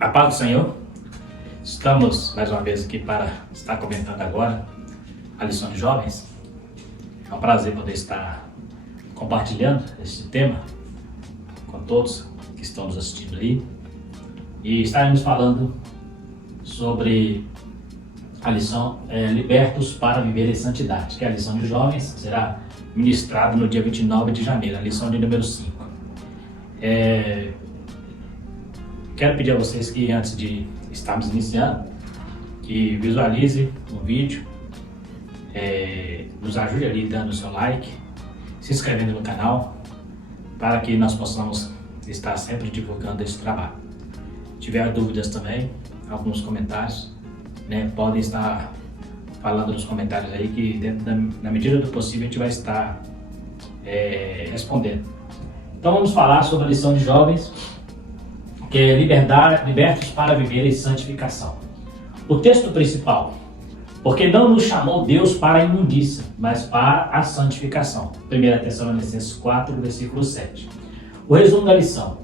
A paz do Senhor. Estamos mais uma vez aqui para estar comentando agora a lição de jovens. É um prazer poder estar compartilhando este tema com todos que estão nos assistindo aí. E estaremos falando sobre a lição Libertos para Viver em Santidade, que é a lição de jovens, será ministrada no dia 29 de janeiro, a lição de número 5. Quero pedir a vocês que, antes de estarmos iniciando, que visualize o vídeo, nos ajude ali dando o seu like, se inscrevendo no canal, para que nós possamos estar sempre divulgando esse trabalho. Se tiver dúvidas também, alguns comentários, podem estar falando nos comentários aí, que na medida do possível a gente vai estar respondendo. Então vamos falar sobre a lição de jovens, que é libertos para viver em santificação. O texto principal: porque não nos chamou Deus para a imundícia, mas para a santificação. 1 Tessalonicenses 4, versículo 7. O resumo da lição: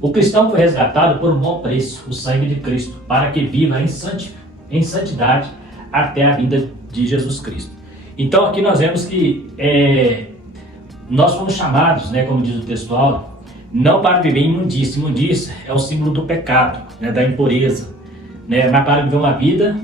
o cristão foi resgatado por um bom preço, o sangue de Cristo, para que viva em santidade até a vinda de Jesus Cristo. Então aqui nós vemos que nós fomos chamados, como diz o textual, não para viver em imundícia. Imundícia é o símbolo do pecado, da impureza, mas para viver uma vida,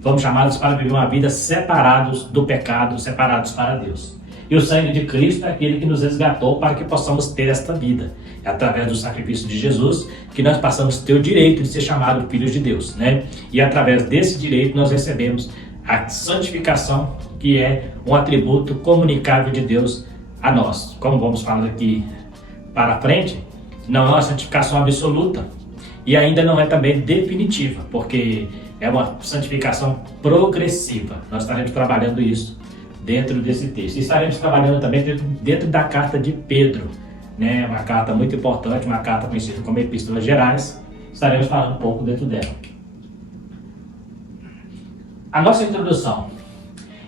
fomos chamados para viver uma vida separados do pecado, separados para Deus. E o sangue de Cristo é aquele que nos resgatou para que possamos ter esta vida. É através do sacrifício de Jesus que nós passamos a ter o direito de ser chamados filhos de Deus, E através desse direito nós recebemos a santificação, que é um atributo comunicável de Deus a nós. Como vamos falar aqui para frente, não é uma santificação absoluta e ainda não é também definitiva, porque é uma santificação progressiva. Nós estaremos trabalhando isso dentro desse texto. E estaremos trabalhando também dentro da carta de Pedro, uma carta muito importante, uma carta conhecida como Epístolas Gerais. Estaremos falando um pouco dentro dela. A nossa introdução: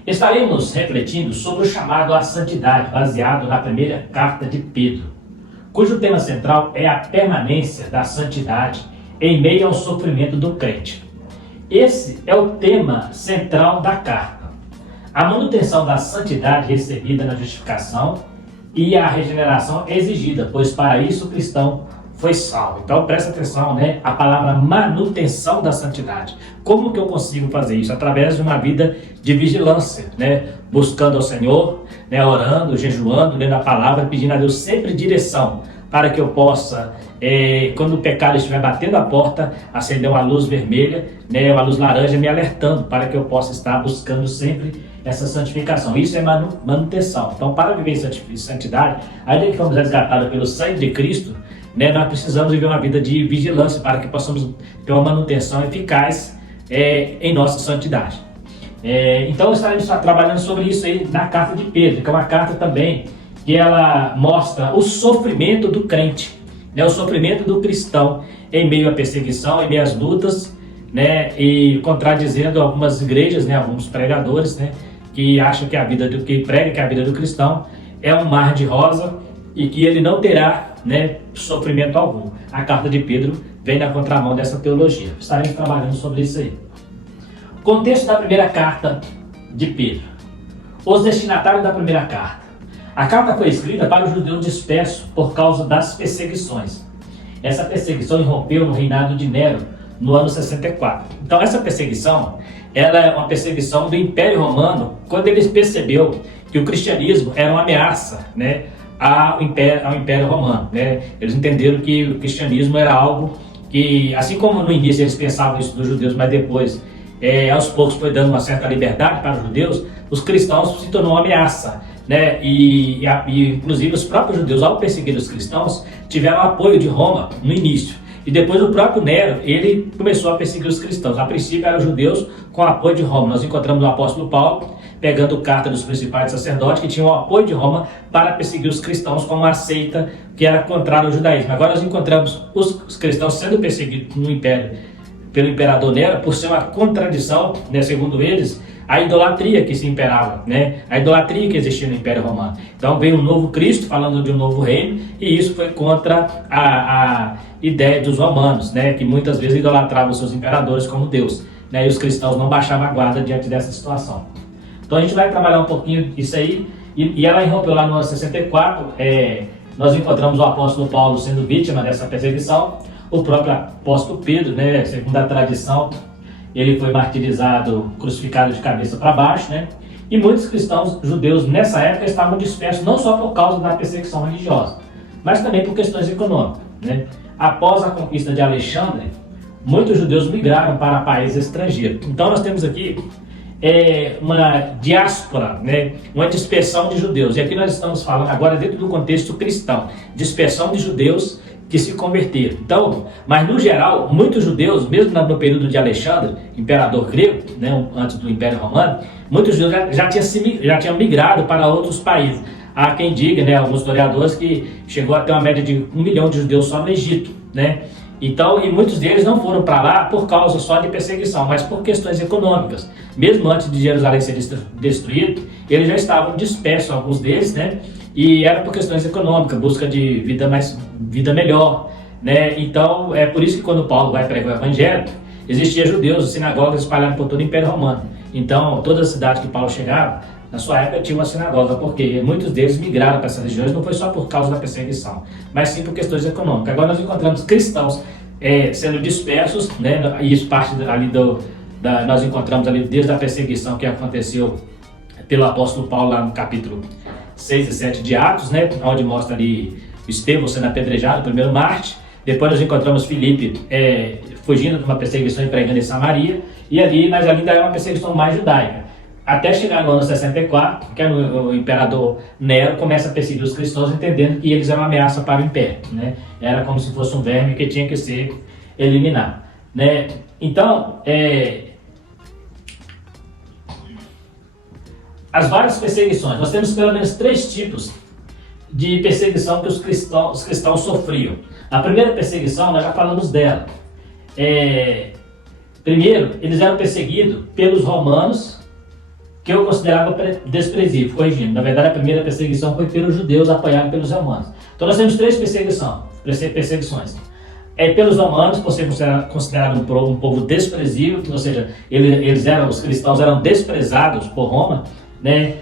estaremos refletindo sobre o chamado à santidade, baseado na primeira carta de Pedro, cujo tema central é a permanência da santidade em meio ao sofrimento do crente. Esse é o tema central da carta. A manutenção da santidade recebida na justificação e a regeneração exigida, pois para isso o cristão foi salvo. Então presta atenção, a palavra manutenção da santidade. Como que eu consigo fazer isso? Através de uma vida de vigilância, buscando ao Senhor, orando, jejuando, lendo a palavra, pedindo a Deus sempre direção, para que eu possa, quando o pecado estiver batendo a porta, acender uma luz vermelha, uma luz laranja me alertando, para que eu possa estar buscando sempre essa santificação. Isso é manutenção. Então, para viver em santidade, ainda que fomos resgatados pelo sangue de Cristo, nós precisamos viver uma vida de vigilância, para que possamos ter uma manutenção eficaz em nossa santidade. Então estaremos trabalhando sobre isso aí na carta de Pedro, que é uma carta também que ela mostra o sofrimento do crente, o sofrimento do cristão em meio à perseguição, em meio às lutas, e contradizendo algumas igrejas, alguns pregadores, que acham que que pregam que a vida do cristão é um mar de rosa e que ele não terá, sofrimento algum. A carta de Pedro vem na contramão dessa teologia. Estaremos trabalhando sobre isso aí. Contexto da primeira carta de Pedro. Os destinatários da primeira carta. A carta foi escrita para os judeus dispersos por causa das perseguições. Essa perseguição irrompeu no reinado de Nero no ano 64. Então essa perseguição, ela é uma perseguição do Império Romano, quando eles percebeu que o cristianismo era uma ameaça, ao Império Romano, Eles entenderam que o cristianismo era algo que, assim como no início eles pensavam isso dos judeus, mas depois, aos poucos foi dando uma certa liberdade para os judeus, os cristãos se tornou uma ameaça, E inclusive os próprios judeus, ao perseguir os cristãos, tiveram apoio de Roma no início. E depois o próprio Nero, ele começou a perseguir os cristãos. A princípio eram judeus com apoio de Roma. Nós encontramos o apóstolo Paulo pegando carta dos principais sacerdotes que tinham o apoio de Roma para perseguir os cristãos com uma seita que era contrária ao judaísmo. Agora nós encontramos os cristãos sendo perseguidos no império pelo imperador Nero por ser uma contradição, segundo eles, a idolatria que se imperava, né? A idolatria que existia no Império Romano. Então veio um novo Cristo falando de um novo reino, e isso foi contra a ideia dos romanos, né? Que muitas vezes idolatravam seus imperadores como Deus, né? E os cristãos não baixavam a guarda diante dessa situação. Então a gente vai trabalhar um pouquinho isso aí, e ela irrompeu lá no ano 64, nós encontramos o apóstolo Paulo sendo vítima dessa perseguição, o próprio apóstolo Pedro, né, segundo a tradição, ele foi martirizado, crucificado de cabeça para baixo, né, e muitos cristãos judeus nessa época estavam dispersos não só por causa da perseguição religiosa, mas também por questões econômicas, né. Após a conquista de Alexandre, muitos judeus migraram para países estrangeiros. Então nós temos aqui uma diáspora, né? Uma dispersão de judeus. E aqui nós estamos falando agora dentro do contexto cristão, dispersão de judeus que se converteram. Então, mas no geral, muitos judeus, mesmo no período de Alexandre, imperador grego, né, antes do Império Romano, muitos judeus já tinham migrado para outros países. Há quem diga, né, alguns historiadores, que chegou a ter uma média de 1 milhão de judeus só no Egito, né? Então, e muitos deles não foram para lá por causa só de perseguição, mas por questões econômicas. Mesmo antes de Jerusalém ser destruído, eles já estavam dispersos, alguns deles, né? E era por questões econômicas, busca de vida melhor, né? Então, é por isso que quando Paulo vai pregar o evangelho, existia judeus, sinagogas espalhadas por todo o Império Romano. Então, toda a cidade que Paulo chegava, na sua época tinha uma sinagoga, porque muitos deles migraram para essas regiões, não foi só por causa da perseguição, mas sim por questões econômicas. Agora nós encontramos cristãos sendo dispersos, né? E isso parte ali nós encontramos ali desde a perseguição que aconteceu pelo apóstolo Paulo lá no capítulo 6 e 7 de Atos, né? Onde mostra ali Estevão sendo apedrejado, o primeiro mártir. Depois nós encontramos Filipe fugindo de uma perseguição e pregando em Samaria, mas ali ainda era uma perseguição mais judaica. Até chegar no ano 64, que o imperador Nero começa a perseguir os cristãos, entendendo que eles eram uma ameaça para o império, né? Era como se fosse um verme que tinha que ser eliminado, né? Então, as várias perseguições, nós temos pelo menos 3 tipos de perseguição que os cristãos sofriam. A primeira perseguição, nós já falamos dela. Primeiro, eles eram perseguidos pelos romanos, que eu considerava desprezível, corrigindo. Na verdade, a primeira perseguição foi pelos judeus, apoiados pelos romanos. Então nós temos 3 perseguições. Pelos romanos, por ser considerado um povo desprezível, ou seja, os cristãos eram desprezados por Roma, né?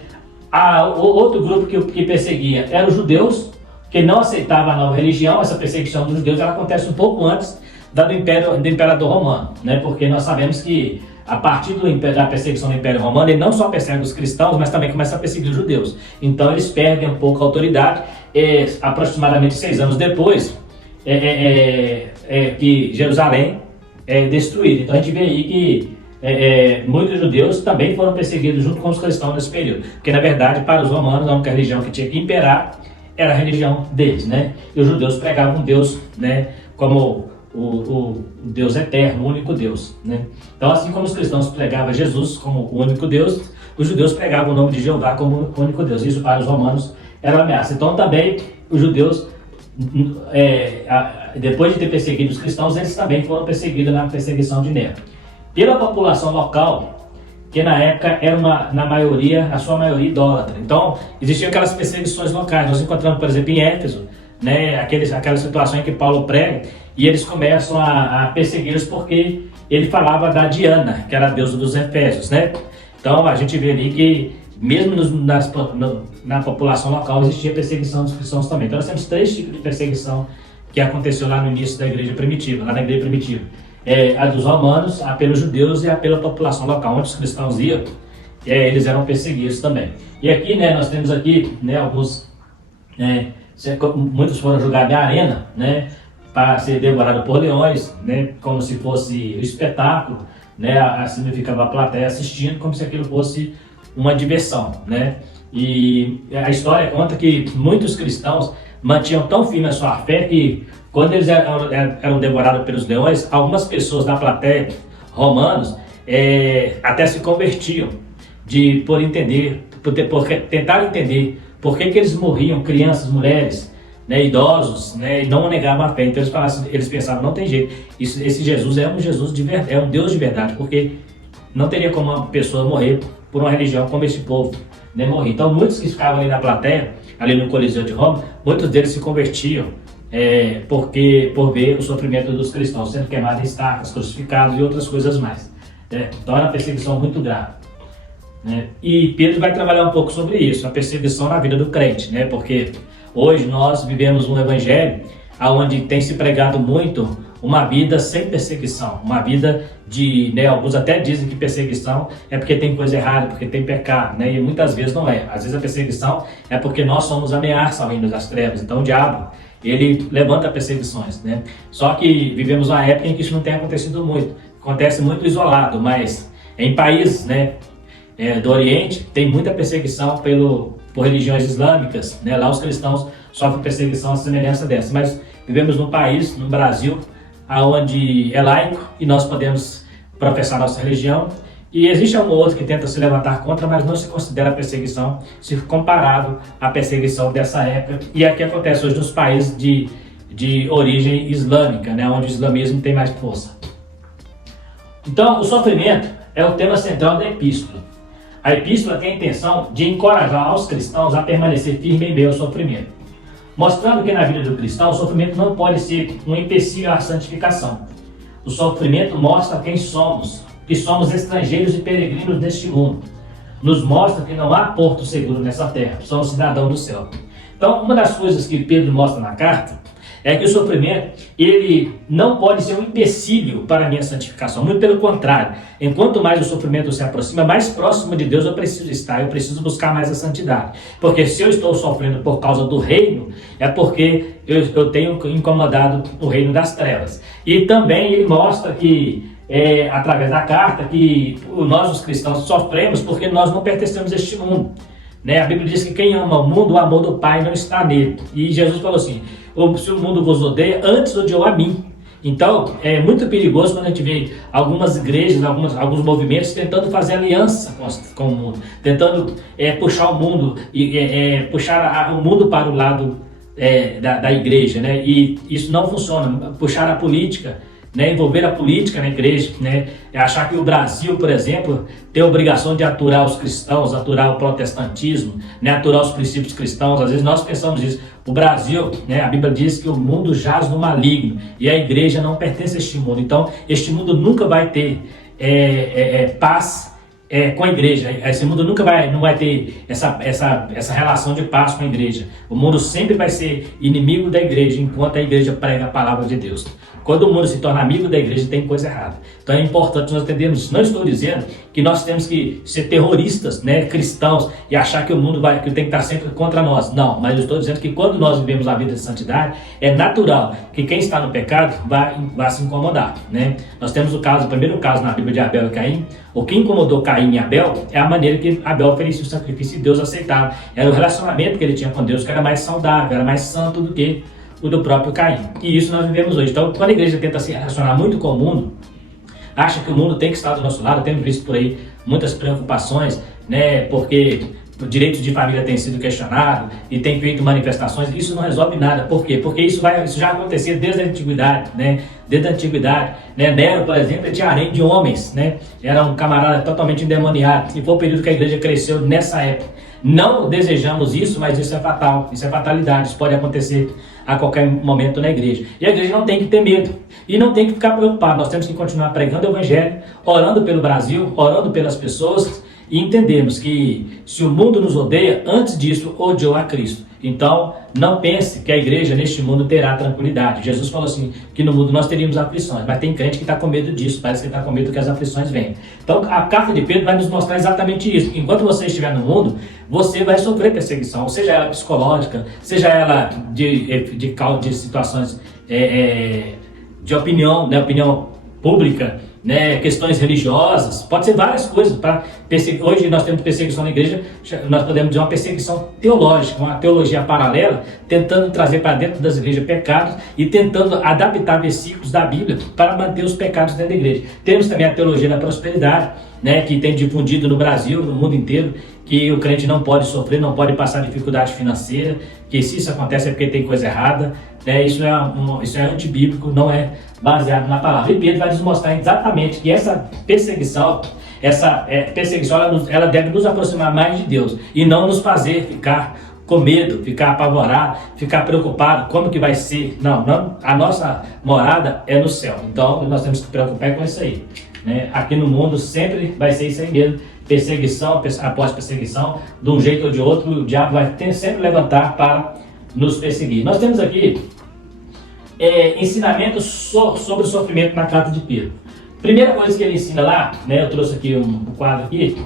O outro grupo que perseguia eram os judeus, que não aceitavam a nova religião. Essa perseguição dos judeus ela acontece um pouco antes do imperador romano, né? Porque nós sabemos que a partir da perseguição do Império Romano, ele não só persegue os cristãos, mas também começa a perseguir os judeus. Então eles perdem um pouco a autoridade. Aproximadamente 6 anos depois, que Jerusalém é destruída. Então a gente vê aí que muitos judeus também foram perseguidos junto com os cristãos nesse período. Porque na verdade, para os romanos, a única religião que tinha que imperar era a religião deles, né? E os judeus pregavam um Deus, né, como o Deus eterno, o único Deus, né? Então, assim como os cristãos pregavam Jesus como o único Deus, os judeus pregavam o nome de Jeová como o único Deus. Isso para os romanos era uma ameaça. Então, também, os judeus, depois de ter perseguido os cristãos, eles também foram perseguidos na perseguição de Nero. Pela população local, que na época era a sua maioria idólatra. Então, existiam aquelas perseguições locais. Nós encontramos, por exemplo, em Éfeso, né, aquela situação em que Paulo prega, e eles começam a persegui-los porque ele falava da Diana, que era a deusa dos Efésios, né? Então a gente vê ali que mesmo na população local existia perseguição dos cristãos também. Então nós temos 3 tipos de perseguição que aconteceu lá no início da igreja primitiva, lá na igreja primitiva. A dos romanos, a pelos judeus e a pela população local, onde os cristãos iam, eles eram perseguidos também. E aqui, né, nós temos aqui, né, alguns, muitos foram julgados em arena, né, para ser devorado por leões, né, como se fosse um espetáculo, né, significava a plateia assistindo, como se aquilo fosse uma diversão, né. E a história conta que muitos cristãos mantinham tão firme a sua fé que quando eles eram devorados pelos leões, algumas pessoas da plateia, romanos, até se convertiam por tentar entender por que eles morriam, crianças, mulheres, né, idosos, né, e não negavam a fé. Então eles pensavam, não tem jeito, esse Jesus é um Jesus de verdade, é um Deus de verdade, porque não teria como uma pessoa morrer por uma religião como esse povo, né, morrer. Então muitos que ficavam ali na plateia, ali no Coliseu de Roma, muitos deles se convertiam por ver o sofrimento dos cristãos, sendo queimados em estacas, crucificados e outras coisas mais. Né? Então era uma perseguição muito grave. Né? E Pedro vai trabalhar um pouco sobre isso, a perseguição na vida do crente, né? Porque hoje nós vivemos um evangelho onde tem se pregado muito uma vida sem perseguição, uma vida de, né, alguns até dizem que perseguição é porque tem coisa errada, porque tem pecado, né, e muitas vezes não é. Às vezes a perseguição é porque nós somos ameaça ao reino das trevas. Então o diabo, ele levanta perseguições, né? Só que vivemos uma época em que isso não tem acontecido muito, acontece muito isolado, mas em países, né, do Oriente tem muita perseguição por religiões islâmicas, né? Lá os cristãos sofrem perseguição à semelhança dessa, mas vivemos num país, no Brasil, onde é laico e nós podemos professar nossa religião, e existe um ou outro que tenta se levantar contra, mas não se considera perseguição se comparado à perseguição dessa época, e é o que acontece hoje nos países de origem islâmica, né, onde o islamismo tem mais força. Então, o sofrimento é o tema central da epístola. A epístola tem a intenção de encorajar aos cristãos a permanecer firme em meio ao sofrimento, mostrando que na vida do cristão o sofrimento não pode ser um empecilho à santificação. O sofrimento mostra quem somos, que somos estrangeiros e peregrinos neste mundo. Nos mostra que não há porto seguro nessa terra, somos cidadãos do céu. Então, uma das coisas que Pedro mostra na carta é que o sofrimento, ele não pode ser um empecilho para a minha santificação, muito pelo contrário. Enquanto mais o sofrimento se aproxima, mais próximo de Deus eu preciso estar, eu preciso buscar mais a santidade. Porque se eu estou sofrendo por causa do reino, é porque eu tenho incomodado o reino das trevas. E também ele mostra que, através da carta, que nós os cristãos sofremos porque nós não pertencemos a este mundo. Né? A Bíblia diz que quem ama o mundo, o amor do Pai não está nele. E Jesus falou assim, se o mundo vos odeia, antes odiou a mim. Então, é muito perigoso quando a gente vê algumas igrejas, alguns movimentos tentando fazer aliança com o mundo, tentando puxar o mundo, puxar o mundo para o lado da igreja, né? E isso não funciona. Puxar a política, né, envolver a política na igreja, né, achar que o Brasil, por exemplo, tem a obrigação de aturar os cristãos, aturar o protestantismo, né, aturar os princípios cristãos. Às vezes nós pensamos isso. O Brasil, né, a Bíblia diz que o mundo jaz no maligno e a igreja não pertence a este mundo. Então, este mundo nunca vai ter paz com a igreja. Esse mundo nunca não vai ter essa relação de paz com a igreja. O mundo sempre vai ser inimigo da igreja enquanto a igreja prega a palavra de Deus. Quando o mundo se torna amigo da igreja, tem coisa errada. Então é importante nós entendermos isso. Não estou dizendo que nós temos que ser terroristas, né, cristãos, e achar que o mundo que tem que estar sempre contra nós. Não, mas eu estou dizendo que quando nós vivemos a vida de santidade, é natural que quem está no pecado vai se incomodar. Né? Nós temos o primeiro caso na Bíblia de Abel e Caim. O que incomodou Caim e Abel é a maneira que Abel oferecia o sacrifício e Deus aceitava. Era o relacionamento que ele tinha com Deus, que era mais saudável, era mais santo do que o do próprio Caim. E isso nós vivemos hoje. Então, quando a igreja tenta se relacionar muito com o mundo, acha que o mundo tem que estar do nosso lado, temos visto por aí muitas preocupações, né, porque direitos de família têm sido questionados e tem feito manifestações. Isso não resolve nada. Por quê? Porque isso já acontecia desde a antiguidade, né? Desde a antiguidade, né? Nero, por exemplo, tinha harém de homens, né? Era um camarada totalmente endemoniado. E foi o período que a igreja cresceu nessa época. Não desejamos isso, mas isso é fatal. Isso é fatalidade. Isso pode acontecer a qualquer momento na igreja. E a igreja não tem que ter medo. E não tem que ficar preocupado. Nós temos que continuar pregando o evangelho, orando pelo Brasil, orando pelas pessoas, e entendemos que se o mundo nos odeia, antes disso odiou a Cristo. Então, não pense que a igreja neste mundo terá tranquilidade. Jesus falou assim, que no mundo nós teríamos aflições, mas tem crente que está com medo disso, parece que está com medo que as aflições venham. Então, a carta de Pedro vai nos mostrar exatamente isso. Enquanto você estiver no mundo, você vai sofrer perseguição, seja ela psicológica, seja ela de situações de opinião, né, opinião pública, né, questões religiosas, pode ser várias coisas. Hoje nós temos perseguição na igreja, nós podemos dizer uma perseguição teológica, uma teologia paralela, tentando trazer para dentro das igrejas pecados e tentando adaptar versículos da Bíblia para manter os pecados dentro da igreja. Temos também a teologia da prosperidade, né, que tem difundido no Brasil, no mundo inteiro, que o crente não pode sofrer, não pode passar dificuldade financeira, que se isso acontece é porque tem coisa errada, né? Isso é antibíblico, não é baseado na palavra. E Pedro vai nos mostrar exatamente que essa perseguição, ela deve nos aproximar mais de Deus e não nos fazer ficar com medo, ficar apavorado, ficar preocupado, como que vai ser. Não, a nossa morada é no céu, então nós temos que nos preocupar com isso aí, né? Aqui no mundo sempre vai ser isso aí mesmo, perseguição após perseguição, de um jeito ou de outro, o diabo vai sempre levantar para nos perseguir. Nós temos aqui ensinamentos sobre o sofrimento na carta de Pedro. Primeira coisa que ele ensina lá, né, eu trouxe aqui um quadro aqui,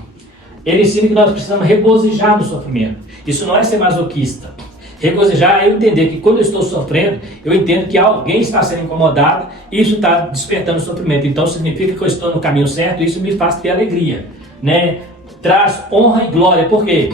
ele ensina que nós precisamos regozijar no sofrimento. Isso não é ser masoquista. Regozijar é eu entender que quando eu estou sofrendo, eu entendo que alguém está sendo incomodado e isso está despertando sofrimento. Então significa que eu estou no caminho certo e isso me faz ter alegria, né? Traz honra e glória. Por quê?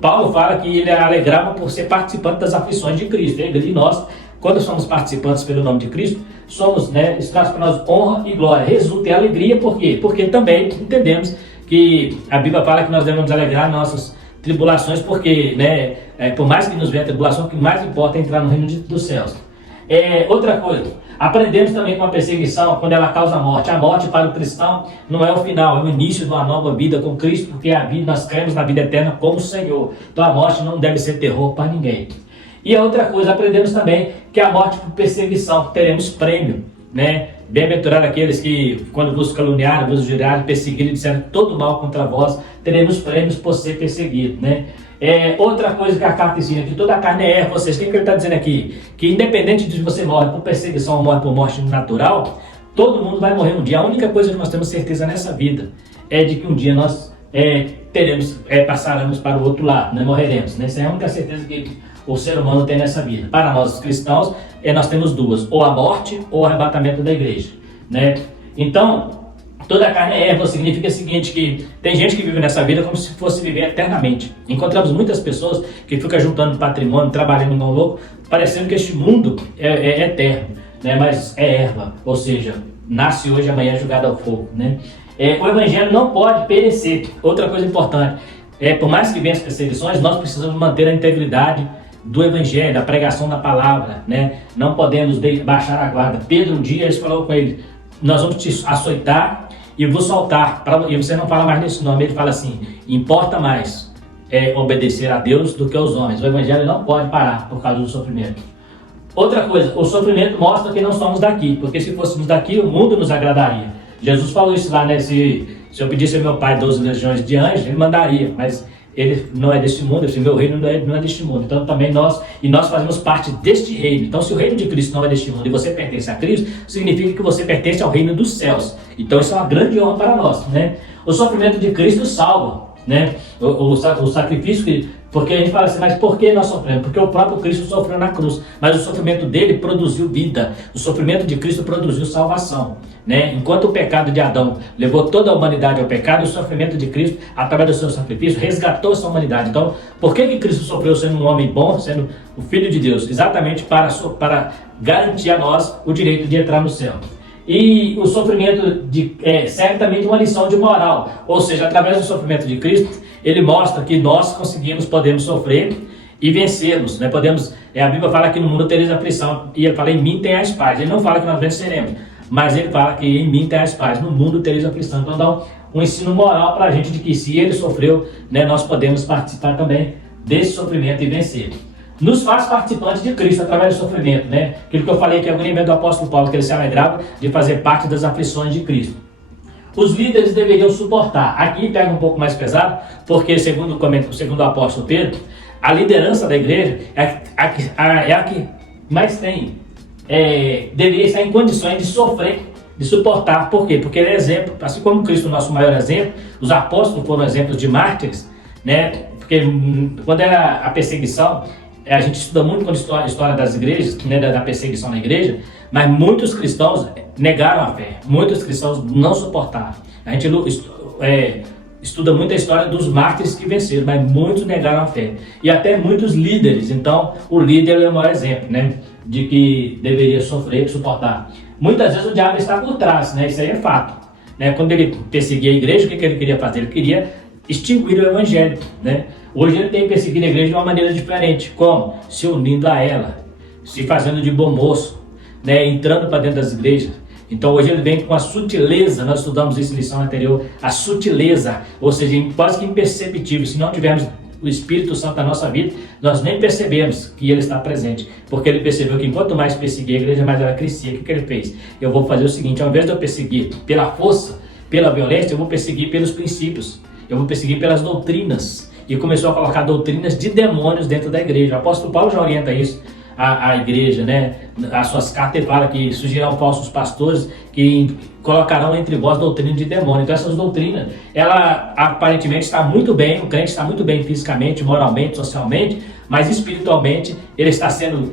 Paulo fala que ele alegrava por ser participante das aflições de Cristo. E nós, quando somos participantes pelo nome de Cristo, somos, né, isso traz para nós honra e glória. Resulta em alegria, por quê? Porque também entendemos que a Bíblia fala que nós devemos alegrar nossas tribulações, porque, né, por mais que nos venha a tribulação, o que mais importa é entrar no reino dos céus. Outra coisa, aprendemos também com a perseguição, quando ela causa morte. A morte para o cristão não é o final, é o início de uma nova vida com Cristo, porque a vida, nós cremos na vida eterna como o Senhor. Então a morte não deve ser terror para ninguém. E a outra coisa, aprendemos também que a morte por perseguição, teremos prêmio, né? Bem-aventurado aqueles que, quando vos caluniaram, vos juraram, perseguiram e disseram todo mal contra vós, teremos prêmios por ser perseguido, né? Outra coisa que a carta ensina, que toda a carne é vocês. O que ele está dizendo aqui? Que independente de se você morre por perseguição ou morre por morte natural, todo mundo vai morrer um dia. A única coisa que nós temos certeza nessa vida é de que um dia nós passaremos para o outro lado, né? Morreremos, né? Essa é a única certeza que o ser humano tem nessa vida. Para nós, os cristãos, nós temos duas, ou a morte ou o arrebatamento da igreja, né? Então, toda a carne é erva, significa o seguinte, que tem gente que vive nessa vida como se fosse viver eternamente. Encontramos muitas pessoas que ficam juntando patrimônio, trabalhando igual louco, parecendo que este mundo é eterno, né? Mas é erva, ou seja, nasce hoje, amanhã é jogado ao fogo, né? O evangelho não pode perecer. Outra coisa importante, por mais que venham as perseguições, nós precisamos manter a integridade do evangelho, da pregação da palavra, né? Não podemos baixar a guarda. Pedro um dia falou com ele, nós vamos te açoitar e vou soltar, e você não fala mais nesse nome. Ele fala assim, importa mais obedecer a Deus do que aos homens. O evangelho não pode parar por causa do sofrimento. Outra coisa, o sofrimento mostra que não somos daqui, porque se fôssemos daqui, o mundo nos agradaria. Jesus falou isso lá, né? Se eu pedisse ao meu pai 12 legiões de anjos, ele mandaria, mas ele não é deste mundo, esse meu reino não é deste mundo. Então também nós fazemos parte deste reino. Então se o reino de Cristo não é deste mundo e você pertence a Cristo, significa que você pertence ao reino dos céus. Então isso é uma grande honra para nós, né? O sofrimento de Cristo salva, né? O sacrifício, porque a gente fala assim, mas por que nós sofremos? Porque o próprio Cristo sofreu na cruz, mas o sofrimento dele produziu vida. O sofrimento de Cristo produziu salvação, né? Enquanto o pecado de Adão levou toda a humanidade ao pecado, o sofrimento de Cristo, através do seu sacrifício, resgatou essa humanidade. Então, por que Cristo sofreu sendo um homem bom, sendo o Filho de Deus? Exatamente para garantir a nós o direito de entrar no céu. E o sofrimento certamente uma lição de moral, ou seja, através do sofrimento de Cristo, ele mostra que nós podemos sofrer e vencermos, né? A Bíblia fala que no mundo tereis aflição, e ele fala, em mim tem as paz. Ele não fala que nós venceremos, mas ele fala que em mim tem as paz, no mundo tereis aflição. Então dá um ensino moral para a gente de que se ele sofreu, né, nós podemos participar também desse sofrimento e vencer. Nos faz participantes de Cristo através do sofrimento, né? Aquilo que eu falei que é o elemento do apóstolo Paulo, que ele se alegrava de fazer parte das aflições de Cristo. Os líderes deveriam suportar. Aqui pega um pouco mais pesado, porque segundo o apóstolo Pedro, a liderança da igreja é a que mais deveria estar em condições de sofrer, de suportar. Por quê? Porque ele é exemplo, assim como Cristo, o nosso maior exemplo, os apóstolos foram exemplos de mártires, né? Porque quando era a perseguição, a gente estuda muito quando a história das igrejas, né, da perseguição na igreja, mas muitos cristãos negaram a fé, muitos cristãos não suportaram. A gente estuda muito a história dos mártires que venceram, mas muitos negaram a fé. E até muitos líderes. Então, o líder é o maior exemplo, né, de que deveria sofrer, suportar. Muitas vezes o diabo está por trás, né, isso aí é fato. Né? Quando ele perseguia a igreja, o que ele queria fazer? Ele queria extinguir o evangelho, né? Hoje ele tem perseguido a igreja de uma maneira diferente. Como? Se unindo a ela, se fazendo de bom moço, né? Entrando para dentro das igrejas. Então hoje ele vem com a sutileza, nós estudamos isso em lição anterior, a sutileza, ou seja, quase que imperceptível. Se não tivermos o Espírito Santo na nossa vida, nós nem percebemos que ele está presente, porque ele percebeu que enquanto mais perseguia a igreja, mais ela crescia. O que ele fez? Eu vou fazer o seguinte, ao invés de eu perseguir pela força, pela violência, eu vou perseguir pelos princípios, eu vou perseguir pelas doutrinas. E começou a colocar doutrinas de demônios dentro da igreja. O apóstolo Paulo já orienta isso à igreja, né? As suas cartas ele fala que surgirão falsos pastores que colocarão entre vós doutrina de demônio. Então essas doutrinas, ela aparentemente está muito bem, o crente está muito bem fisicamente, moralmente, socialmente, mas espiritualmente ele está sendo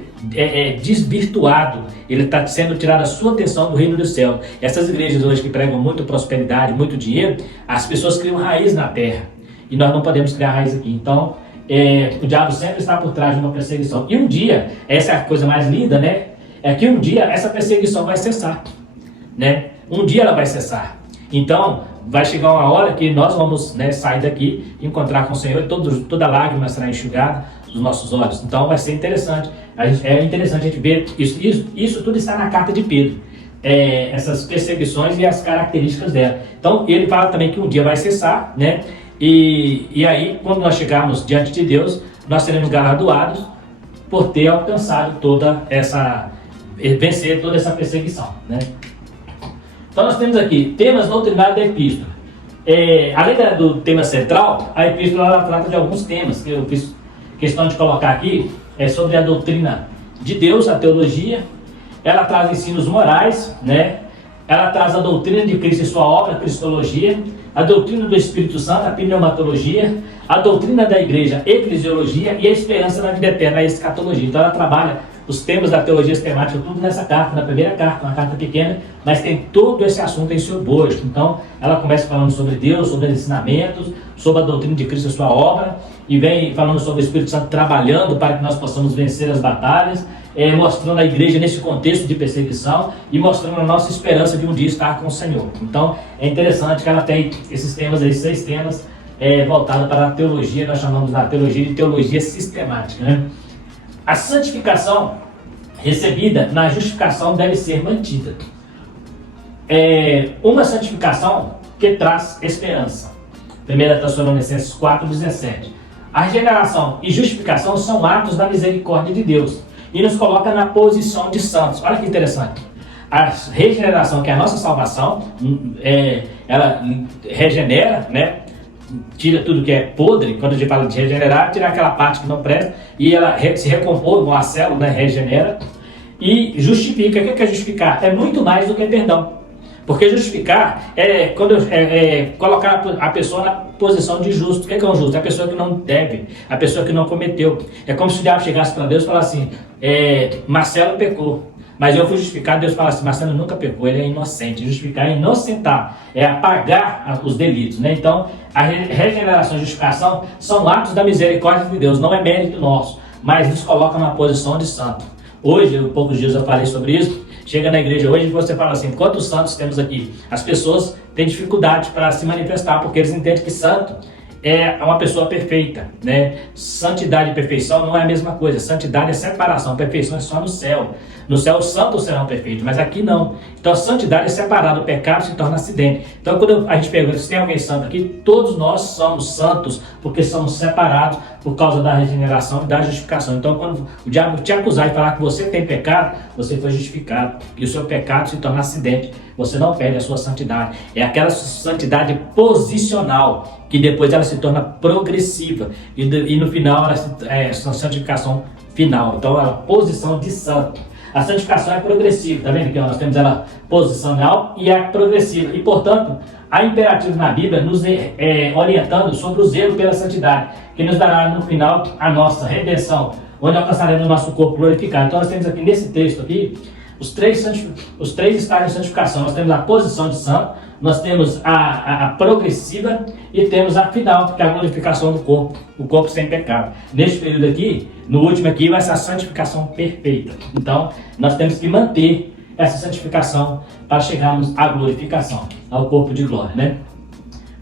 desvirtuado, ele está sendo tirado a sua atenção do reino do céu. Essas igrejas hoje que pregam muito prosperidade, muito dinheiro, as pessoas criam raiz na terra. E nós não podemos criar raiz aqui. Então, o diabo sempre está por trás de uma perseguição. E um dia, essa é a coisa mais linda, né? É que um dia essa perseguição vai cessar, né? Um dia ela vai cessar. Então, vai chegar uma hora que nós vamos, né, sair daqui, encontrar com o Senhor, e toda lágrima será enxugada dos nossos olhos. Então, vai ser interessante. É interessante a gente ver isso tudo está na carta de Pedro. Essas perseguições e as características dela. Então, ele fala também que um dia vai cessar, né? E aí, quando nós chegarmos diante de Deus, nós seremos galardoados por ter alcançado vencer toda essa perseguição, né? Então nós temos aqui temas doutrinários da epístola. Além do tema central, a epístola ela trata de alguns temas que eu fiz questão de colocar aqui, sobre a doutrina de Deus, a teologia. Ela traz ensinos morais, né? Ela traz a doutrina de Cristo e sua obra, a cristologia, a doutrina do Espírito Santo, a pneumatologia, a doutrina da igreja, eclesiologia, e a esperança na vida eterna, a escatologia. Então ela trabalha os temas da teologia sistemática, tudo nessa carta, na primeira carta, uma carta pequena, mas tem todo esse assunto em seu bojo. Então ela começa falando sobre Deus, sobre os ensinamentos, sobre a doutrina de Cristo e sua obra, e vem falando sobre o Espírito Santo trabalhando para que nós possamos vencer as batalhas, mostrando a igreja nesse contexto de perseguição e mostrando a nossa esperança de um dia estar com o Senhor. Então é interessante que ela tem esses temas aí, 6 temas voltados para a teologia. Nós chamamos da teologia de teologia sistemática, né? A santificação recebida na justificação deve ser mantida. Uma santificação que traz esperança. 1 Tessalonicenses 4,17. A regeneração e justificação são atos da misericórdia de Deus e nos coloca na posição de santos. Olha que interessante. A regeneração, que é a nossa salvação, ela regenera, né? Tira tudo que é podre. Quando a gente fala de regenerar, tira aquela parte que não presta e ela se recompõe com a célula, né? Regenera e justifica. O que é justificar? É muito mais do que perdão. Porque justificar colocar a pessoa na posição de justo. O que é um justo? É a pessoa que não deve, a pessoa que não cometeu. É como se o diabo chegasse para Deus e falasse assim, Marcelo pecou, mas eu fui justificado. Deus fala assim, Marcelo nunca pecou, ele é inocente. Justificar é inocentar, é apagar os delitos, né? Então, a regeneração e justificação são atos da misericórdia de Deus, não é mérito nosso, mas nos coloca na posição de santo. Hoje, há poucos dias eu falei sobre isso. Chega na igreja hoje e você fala assim, quantos santos temos aqui? As pessoas têm dificuldade para se manifestar, porque eles entendem que santo é uma pessoa perfeita, né? Santidade e perfeição não é a mesma coisa. Santidade é separação, perfeição é só no céu. No céu os santos serão perfeitos, mas aqui não. Então a santidade é separada, o pecado se torna acidente. Então quando a gente pergunta se tem alguém santo aqui, todos nós somos santos, porque somos separados por causa da regeneração e da justificação. Então quando o diabo te acusar e falar que você tem pecado, você foi justificado, e o seu pecado se torna acidente. Você não perde a sua santidade. É aquela santidade posicional, que depois ela se torna progressiva, e no final ela é a santificação final. Então é a posição de santo. A santificação é progressiva, tá vendo aqui? Nós temos ela posicional e a progressiva. E, portanto, há imperativo na Bíblia nos orientando sobre o zelo pela santidade, que nos dará no final a nossa redenção, onde alcançaremos o nosso corpo glorificado. Então nós temos aqui nesse texto aqui os três estágios de santificação. Nós temos a posição de santo, nós temos a progressiva e temos a final, que é a glorificação do corpo, o corpo sem pecado. Neste período aqui, no último aqui, vai ser a santificação perfeita. Então, nós temos que manter essa santificação para chegarmos à glorificação, ao corpo de glória, né?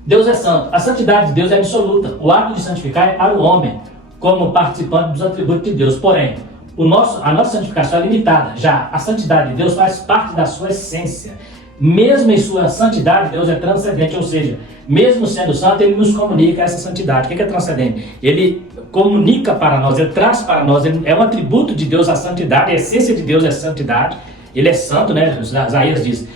Deus é santo. A santidade de Deus é absoluta. O ato de santificar é para o homem, como participante dos atributos de Deus. Porém, a nossa santificação é limitada. Já a santidade de Deus faz parte da sua essência. Mesmo em sua santidade, Deus é transcendente, ou seja, mesmo sendo santo, Ele nos comunica essa santidade. O que é transcendente? Ele comunica para nós, Ele traz para nós, é um atributo de Deus a santidade, a essência de Deus é santidade. Ele é santo, né? Isaías diz,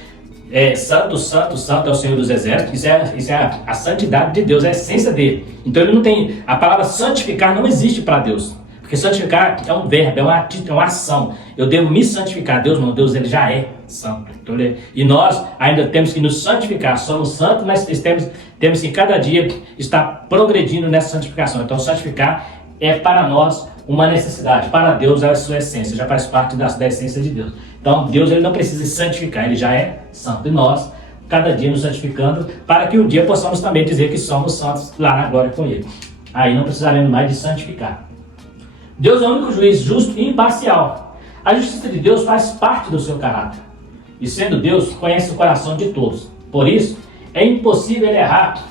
santo, santo, santo é o Senhor dos Exércitos. Isso é a santidade de Deus, é a essência dele. Então ele não tem, a palavra santificar não existe para Deus. Porque santificar é um verbo, é uma ação. Eu devo me santificar. Deus não, Deus ele já é santo. Então, e nós ainda temos que nos santificar. Somos santos, mas temos que cada dia estar progredindo nessa santificação. Então santificar é para nós uma necessidade. Para Deus é a sua essência, já faz parte da essência de Deus. Então Deus ele não precisa santificar, ele já é santo. E nós, cada dia nos santificando, para que um dia possamos também dizer que somos santos lá na glória com ele. Aí não precisaremos mais de santificar. Deus é o único juiz justo e imparcial. A justiça de Deus faz parte do seu caráter. E sendo Deus, conhece o coração de todos. Por isso, é impossível ele errar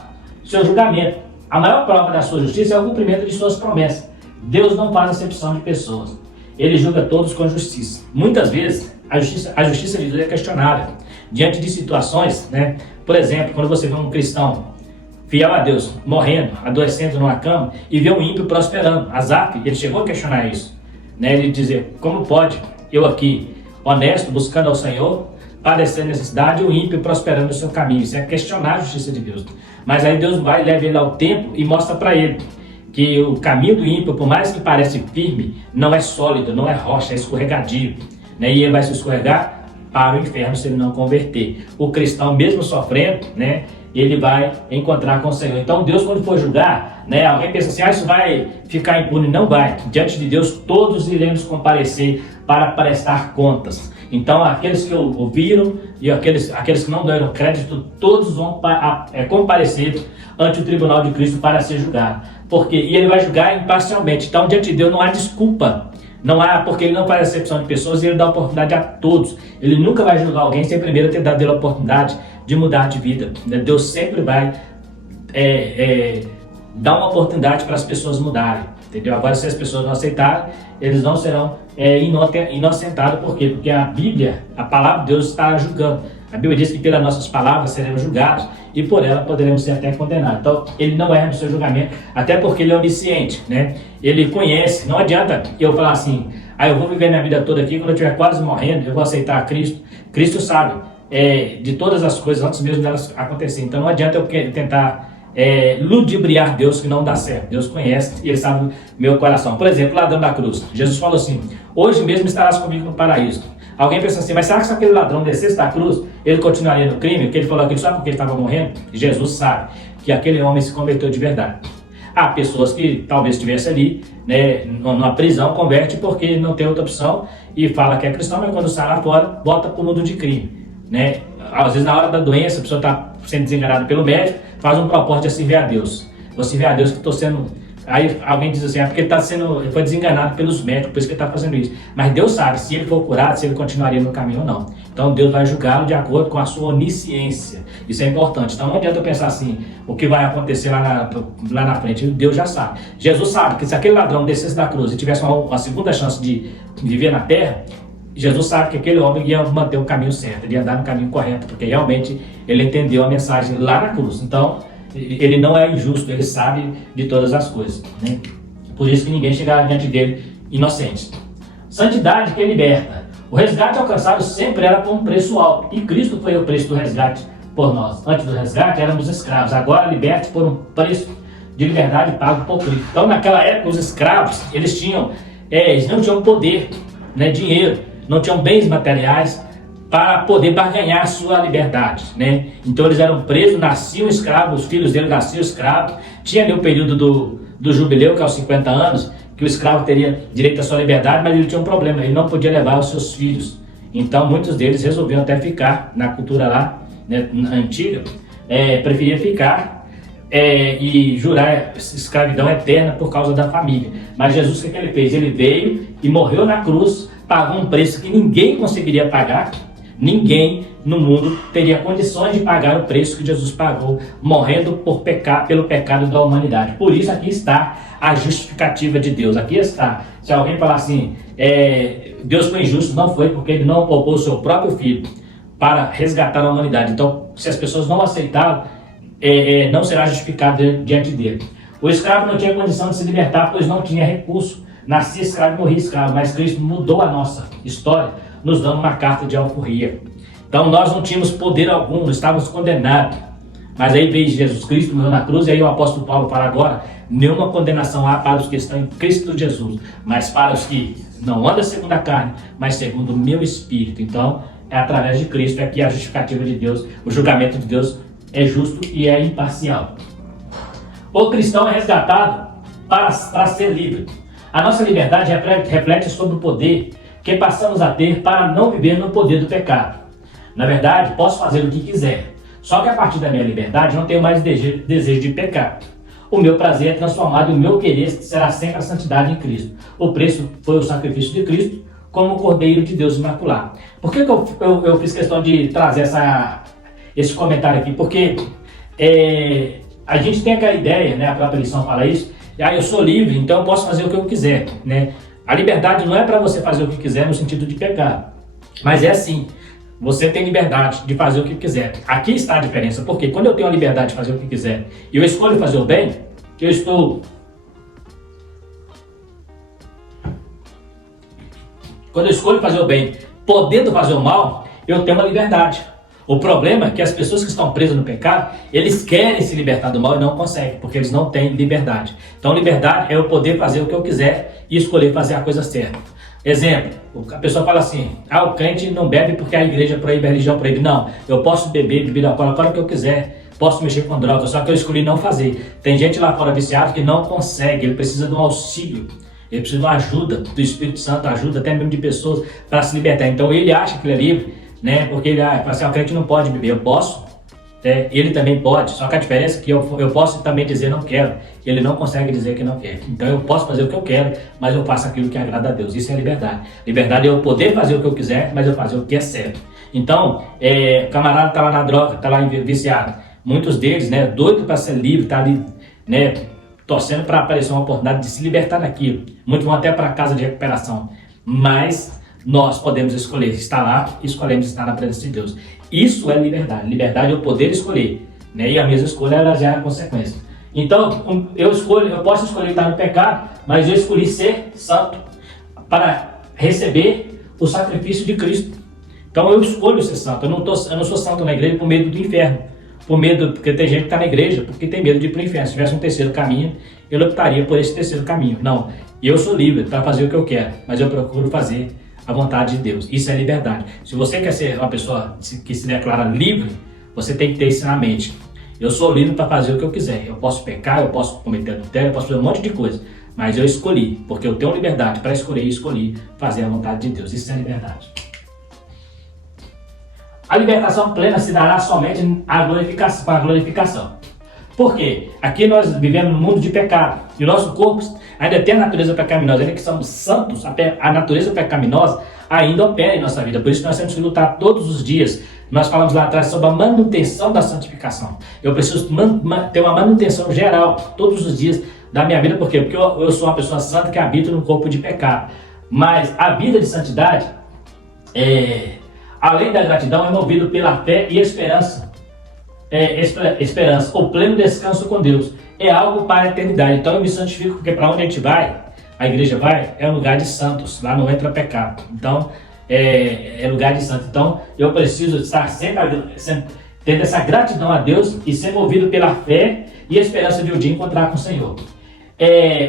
seu julgamento. A maior prova da sua justiça é o cumprimento de suas promessas. Deus não faz acepção de pessoas. Ele julga todos com justiça. Muitas vezes, a justiça de Deus é questionável. Diante de situações, né? Por exemplo, quando você vê um cristão fiel a Deus, morrendo, adoecendo numa cama, e vê um ímpio prosperando. Asaf, ele chegou a questionar isso. Né? Ele dizer, como pode eu aqui, honesto, buscando ao Senhor, padecer necessidade e o ímpio prosperando no seu caminho? Isso é questionar a justiça de Deus. Mas aí Deus vai, leva ele ao tempo e mostra para ele que o caminho do ímpio, por mais que pareça firme, não é sólido, não é rocha, é escorregadio. Né? E ele vai se escorregar para o inferno se ele não converter. O cristão, mesmo sofrendo, né, ele vai encontrar com o Senhor. Então Deus, quando for julgar, né, alguém pensa assim, isso vai ficar impune. Não vai. Diante de Deus todos iremos comparecer para prestar contas. Então aqueles que ouviram e aqueles que não deram crédito, todos vão comparecer ante o tribunal de Cristo para ser julgado. E ele vai julgar imparcialmente. Então diante de Deus não há desculpa. Não há, porque ele não faz acepção de pessoas e ele dá oportunidade a todos. Ele nunca vai julgar alguém sem primeiro ter dado a oportunidade de mudar de vida. Deus sempre vai dar uma oportunidade para as pessoas mudarem. Entendeu? Agora, se as pessoas não aceitarem, eles não serão inocentados. Por quê? Porque a Bíblia, a palavra de Deus está julgando. A Bíblia diz que pelas nossas palavras seremos julgados e por ela poderemos ser até condenados. Então, ele não erra no seu julgamento, até porque ele é onisciente, né? Ele conhece. Não adianta eu falar assim, eu vou viver minha vida toda aqui, quando eu estiver quase morrendo, eu vou aceitar Cristo. Cristo sabe de todas as coisas antes mesmo delas acontecerem. Então, não adianta eu tentar ludibriar Deus, que não dá certo. Deus conhece e ele sabe o meu coração. Por exemplo, o ladrão da cruz. Jesus falou assim, hoje mesmo estarás comigo no paraíso. Alguém pensa assim, mas será que se aquele ladrão descesse da cruz, ele continuaria no crime? Porque ele falou aquilo só porque ele estava morrendo? Jesus sabe que aquele homem se converteu de verdade. Há pessoas que talvez estivessem ali, né, numa prisão, converte porque não tem outra opção e fala que é cristão, mas quando sai lá fora, volta para o mundo de crime. Né? Às vezes na hora da doença, a pessoa está sendo desenganada pelo médico, faz um propósito de servir a Deus. Vou servir a Deus que estou sendo... Aí alguém diz assim, porque ele foi desenganado pelos médicos, por isso que ele está fazendo isso. Mas Deus sabe se ele for curado, se ele continuaria no caminho ou não. Então Deus vai julgá-lo de acordo com a sua onisciência. Isso é importante. Então não adianta eu pensar assim, o que vai acontecer lá na frente. Deus já sabe. Jesus sabe que se aquele ladrão descesse da cruz e tivesse uma segunda chance de viver na terra, Jesus sabe que aquele homem ia manter o caminho certo, ele ia andar no caminho correto, porque realmente ele entendeu a mensagem lá na cruz. Então, ele não é injusto, ele sabe de todas as coisas. Né? Por isso que ninguém chegará diante dele inocente. Santidade que liberta. O resgate alcançado sempre era por um preço alto, e Cristo foi o preço do resgate por nós. Antes do resgate éramos escravos, agora libertos por um preço de liberdade pago por Cristo. Então naquela época os escravos, eles não tinham poder, né, dinheiro, não tinham bens materiais para poder barganhar sua liberdade, né? Então eles eram presos, nasciam escravos, os filhos dele nasciam escravos. Tinha ali o período do jubileu, que é os 50 anos, que o escravo teria direito à sua liberdade, mas ele tinha um problema, ele não podia levar os seus filhos. Então muitos deles resolviam até ficar na cultura lá, né, antiga, preferia ficar e jurar escravidão eterna por causa da família. Mas Jesus, o que ele fez? Ele veio e morreu na cruz, pagou um preço que ninguém conseguiria pagar, Ninguém no mundo teria condições de pagar o preço que Jesus pagou, morrendo pelo pecado da humanidade. Por isso aqui está a justificativa de Deus. Aqui está. Se alguém falar assim, Deus foi injusto, não foi, porque ele não poupou o seu próprio filho para resgatar a humanidade. Então, se as pessoas não aceitaram, não será justificado diante dele. O escravo não tinha condição de se libertar, pois não tinha recurso. Nascia escravo e morria escravo, mas Cristo mudou a nossa história, nos dando uma carta de alforria. Então nós não tínhamos poder algum, estávamos condenados. Mas aí veio Jesus Cristo, morreu na cruz, e aí o apóstolo Paulo fala agora, nenhuma condenação há para os que estão em Cristo Jesus, mas para os que não andam segundo a carne, mas segundo o meu Espírito. Então, é através de Cristo, é que a justificativa de Deus, o julgamento de Deus é justo e é imparcial. O cristão é resgatado para ser livre. A nossa liberdade reflete sobre o poder que passamos a ter para não viver no poder do pecado. Na verdade, posso fazer o que quiser, só que a partir da minha liberdade não tenho mais desejo de pecar. O meu prazer é transformado e o meu querer será sempre a santidade em Cristo. O preço foi o sacrifício de Cristo como o Cordeiro de Deus imaculado. Por que eu fiz questão de trazer esse comentário aqui? Porque a gente tem aquela ideia, né, a própria lição fala isso, eu sou livre, então eu posso fazer o que eu quiser, né? A liberdade não é para você fazer o que quiser no sentido de pecar, mas é assim, você tem liberdade de fazer o que quiser. Aqui está a diferença, porque quando eu tenho a liberdade de fazer o que quiser e eu escolho fazer o bem, quando eu escolho fazer o bem, podendo fazer o mal, eu tenho uma liberdade. O problema é que as pessoas que estão presas no pecado, eles querem se libertar do mal e não conseguem, porque eles não têm liberdade. Então, liberdade é eu poder fazer o que eu quiser e escolher fazer a coisa certa. Exemplo, a pessoa fala assim, o crente não bebe porque a igreja proíbe, a religião proíbe. Não, eu posso beber bebida alcoólica o que eu quiser, posso mexer com droga, só que eu escolhi não fazer. Tem gente lá fora viciado que não consegue, ele precisa de um auxílio. Ele precisa de uma ajuda do Espírito Santo, ajuda até mesmo de pessoas para se libertar. Então, ele acha que ele é livre, né? Porque ele fala assim, o crente não pode beber, eu posso, ele também pode, só que a diferença é que eu posso também dizer não quero, ele não consegue dizer que não quer. Então eu posso fazer o que eu quero, mas eu faço aquilo que agrada a Deus. Isso é liberdade. Liberdade é eu poder fazer o que eu quiser, mas eu fazer o que é certo. Então, o camarada está lá na droga, está lá viciado, muitos deles, né, doido para ser livre, tá ali, né, torcendo para aparecer uma oportunidade de se libertar daquilo. Muitos vão até para a casa de recuperação, mas nós podemos escolher estar lá e escolhemos estar na presença de Deus. Isso é liberdade. Liberdade é eu poder escolher, né? E a mesma escolha ela gera consequência. Então, eu posso escolher estar no pecado, mas eu escolhi ser santo para receber o sacrifício de Cristo. Então eu escolho ser santo. Eu não sou santo na igreja por medo do inferno. Porque tem gente que está na igreja porque tem medo de ir para o inferno. Se tivesse um terceiro caminho, eu optaria por esse terceiro caminho. Não, eu sou livre para fazer o que eu quero, mas eu procuro fazer a vontade de Deus. Isso é liberdade. Se você quer ser uma pessoa que se declara livre, você tem que ter isso na mente. Eu sou livre para fazer o que eu quiser. Eu posso pecar, eu posso cometer adultério, eu posso fazer um monte de coisa. Mas eu escolhi, porque eu tenho liberdade para escolher e escolhi fazer a vontade de Deus. Isso é liberdade. A libertação plena se dará somente para a glorificação. Por quê? Aqui nós vivemos num mundo de pecado. E o nosso corpo ainda tem a natureza pecaminosa. Ainda que somos santos, a natureza pecaminosa ainda opera em nossa vida. Por isso nós temos que lutar todos os dias. Nós falamos lá atrás sobre a manutenção da santificação. Eu preciso ter uma manutenção geral todos os dias da minha vida. Por quê? Porque eu sou uma pessoa santa que habita num corpo de pecado. Mas a vida de santidade, além da gratidão, é movido pela fé e esperança. Esperança, o pleno descanso com Deus. É algo para a eternidade. Então eu me santifico porque para onde a gente vai, a igreja vai, é um lugar de santos. Lá não entra pecado. Então, é lugar de santos. Então, eu preciso estar sempre tendo essa gratidão a Deus e ser movido pela fé e esperança de um dia encontrar com o Senhor.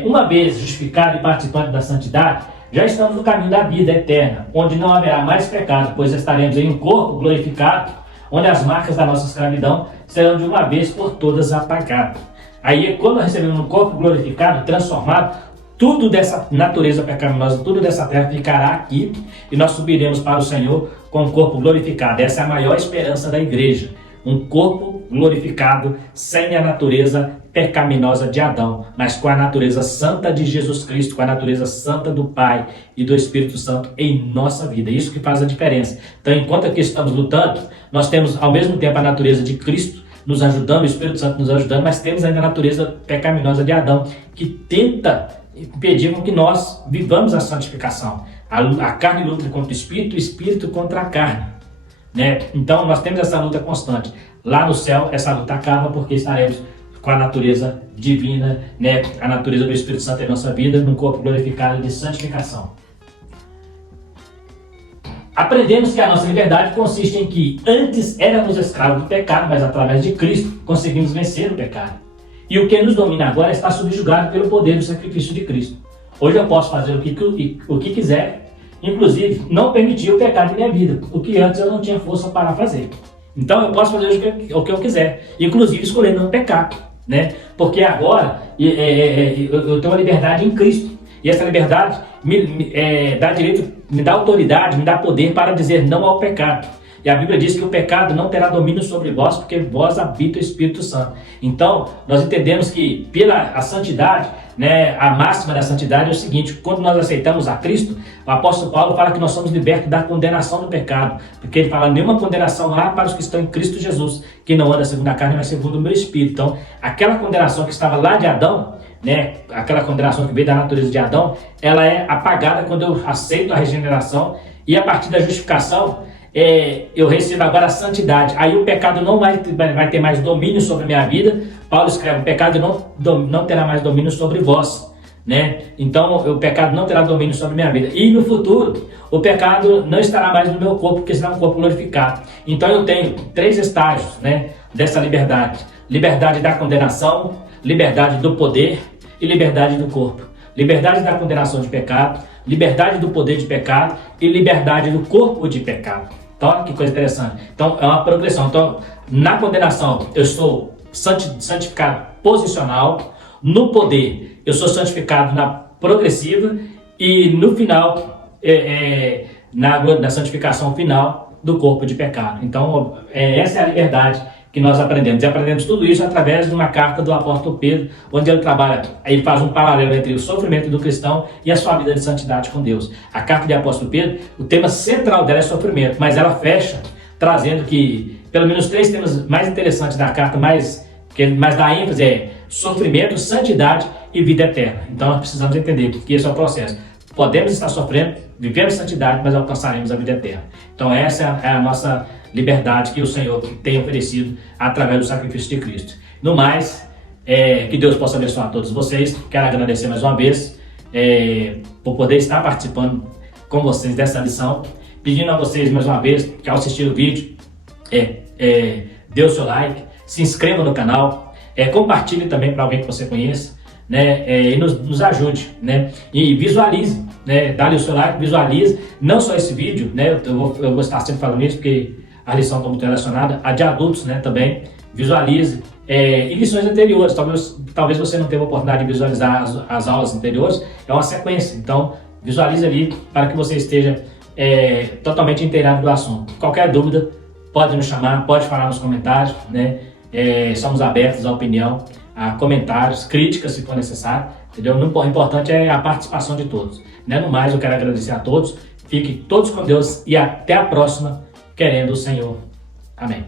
Uma vez justificado e participante da santidade, já estamos no caminho da vida eterna, onde não haverá mais pecado, pois estaremos em um corpo glorificado, onde as marcas da nossa escravidão serão de uma vez por todas apagadas. Aí, quando recebemos um corpo glorificado, transformado, tudo dessa natureza pecaminosa, tudo dessa terra ficará aqui e nós subiremos para o Senhor com um corpo glorificado. Essa é a maior esperança da igreja. Um corpo glorificado, sem a natureza pecaminosa de Adão, mas com a natureza santa de Jesus Cristo, com a natureza santa do Pai e do Espírito Santo em nossa vida. Isso que faz a diferença. Então, enquanto aqui estamos lutando, nós temos ao mesmo tempo a natureza de Cristo nos ajudando, o Espírito Santo nos ajudando, mas temos ainda a natureza pecaminosa de Adão, que tenta impedir com que nós vivamos a santificação. A carne luta contra o Espírito contra a carne, né? Então nós temos essa luta constante. Lá no céu essa luta acaba porque estaremos com a natureza divina, né? A natureza do Espírito Santo em nossa vida, num corpo glorificado de santificação. Aprendemos que a nossa liberdade consiste em que antes éramos escravos do pecado, mas através de Cristo conseguimos vencer o pecado. E o que nos domina agora está subjugado pelo poder do sacrifício de Cristo. Hoje eu posso fazer o que quiser, inclusive não permitir o pecado em minha vida, o que antes eu não tinha força para fazer. Então eu posso fazer o que eu quiser, inclusive escolher não pecar, né? Porque agora eu tenho uma liberdade em Cristo. E essa liberdade me dá direito, me dá autoridade, me dá poder para dizer não ao pecado. E a Bíblia diz que o pecado não terá domínio sobre vós, porque vós habita o Espírito Santo. Então, nós entendemos que pela a santidade, né, a máxima da santidade é o seguinte: quando nós aceitamos a Cristo, o apóstolo Paulo fala que nós somos libertos da condenação do pecado. Porque ele fala, nenhuma condenação há para os que estão em Cristo Jesus, que não anda segundo a carne, mas segundo o meu Espírito. Então, aquela condenação que estava lá de Adão, né, aquela condenação que veio da natureza de Adão, ela é apagada quando eu aceito a regeneração, e a partir da justificação, eu recebo agora a santidade. Aí o pecado não vai ter mais domínio sobre a minha vida. Paulo escreve, o pecado não terá mais domínio sobre vós, né? Então o pecado não terá domínio sobre a minha vida. E no futuro, o pecado não estará mais no meu corpo, porque será um corpo glorificado. Então eu tenho 3 estágios, né, dessa liberdade: liberdade da condenação, liberdade do poder e liberdade do corpo. Liberdade da condenação de pecado, liberdade do poder de pecado e liberdade do corpo de pecado. Então, que coisa interessante. Então, é uma progressão. Então, na condenação, eu sou santificado posicional. No poder, eu sou santificado na progressiva. E no final, na santificação final do corpo de pecado. Então, essa é a liberdade que nós aprendemos. E aprendemos tudo isso através de uma carta do apóstolo Pedro, onde ele faz um paralelo entre o sofrimento do cristão e a sua vida de santidade com Deus. A carta de apóstolo Pedro, o tema central dela é sofrimento, mas ela fecha trazendo que, pelo menos 3 temas mais interessantes da carta, mais dá ênfase sofrimento, santidade e vida eterna. Então nós precisamos entender que esse é o processo. Podemos estar sofrendo, vivemos santidade, mas alcançaremos a vida eterna. Então essa é a nossa liberdade que o Senhor tem oferecido através do sacrifício de Cristo. No mais, que Deus possa abençoar todos vocês. Quero agradecer mais uma vez por poder estar participando com vocês dessa lição. Pedindo a vocês mais uma vez que ao assistir o vídeo, dê o seu like, se inscreva no canal, compartilhe também para alguém que você conheça, né, e nos ajude, né, e visualize, né, dá-lhe o seu like, visualize, não só esse vídeo, né, eu vou estar sempre falando isso porque a lição está muito relacionada, a de adultos, né, também, visualize, e lições anteriores, talvez você não tenha a oportunidade de visualizar as aulas anteriores, é uma sequência, então visualize ali para que você esteja totalmente inteirado do assunto. Qualquer dúvida, pode nos chamar, pode falar nos comentários, né, somos abertos à opinião, a comentários, críticas se for necessário, entendeu? O importante é a participação de todos, né? No mais, eu quero agradecer a todos, fiquem todos com Deus e até a próxima, querendo o Senhor. Amém.